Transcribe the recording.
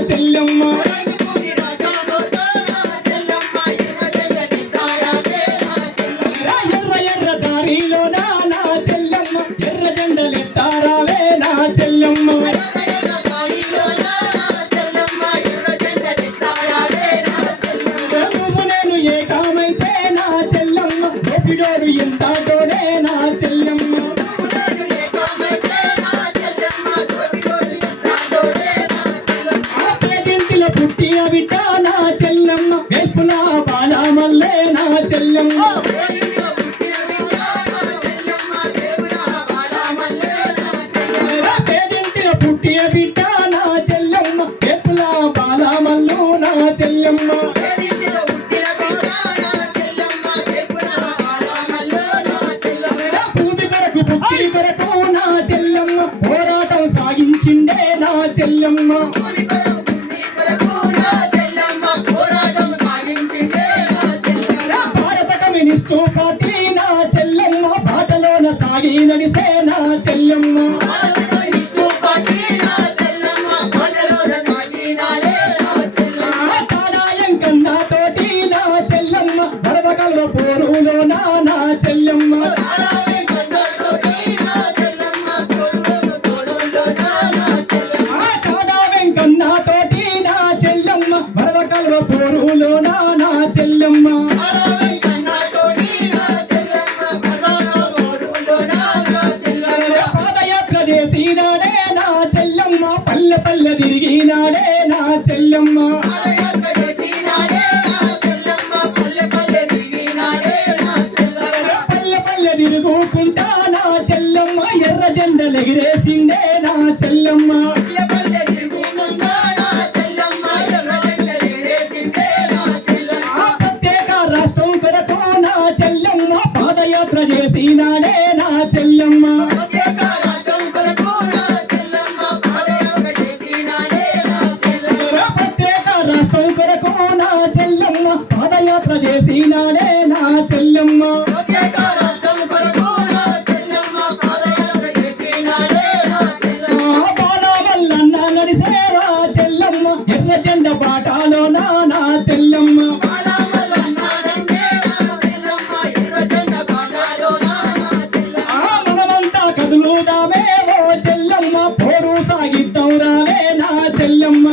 చెల్లెమ్మ ఎర్ర ఎర్ర దారిలోన నా చెల్లెమ్మ ఎర్ర జెండలెత్తారావే నా చెల్లెమ్మ నువ్వు నేను ఏకామైతే నా చెల్లెమ్మ ఒపిడోడు ఎంత తోడే నా చెల్లెమ్మ పుట్టిన బిడ్డ నా చెల్లెమ్మ వెల్పుల బాలమల్లే నా చెల్లెమ్మ పేదింటిన పుట్టిన బిడ్డ నా చెల్లెమ్మ వెల్పుల బాలమల్లు నా చెల్లెమ్మ పూటి కొరకు పుట్టి కొరకు నా చెల్లెమ్మ పోరాటం సాగించిండే నా చెల్లెమ్మ కమ్యూనిస్టు పార్టీ నా చెల్లెమ్మ బాటలోన సాగి నడిసే నా చెల్లెమ్మ చాడాయం కన్నా తోటి నా చెల్లెమ్మ వరదకల్వ పోరులో నా చెల్లెమ్మ చాడాయం కన్నా తోటి నా చెల్లెమ్మ వరదకల్వ పోరులో నా చెల్లెమ్మ చేసినాడే నా చెల్లెమ్మ పల్లె పల్లె తిరిగినాడే నా చెల్లెమ్మ పల్లె పల్లె తిరుగుకుంటా నా చెల్లెమ్మ ఎర్ర జెండలెగిరేసిండే నా చెల్లెమ్మ ప్రత్యేక రాష్ట్రం కొరకు నా చెల్లెమ్మ పాదయాత్ర చేసినాడే నా చెల్లెమ్మ రాష్ట్రం కొరకు నా చెల్లెమ్మ పాదయాత్ర చేసినాడే నా చెల్లెమ్మ బాలమల్లన్న నడిసేరా చెల్లెమ్మ ఎర్ర జెండ బాటాలో నా చెల్లెమ్మ మనమంతా కదులుదామే ఓ చెల్లెమ్మ పోరు సాగిద్దాం రావే నా చెల్లెమ్మ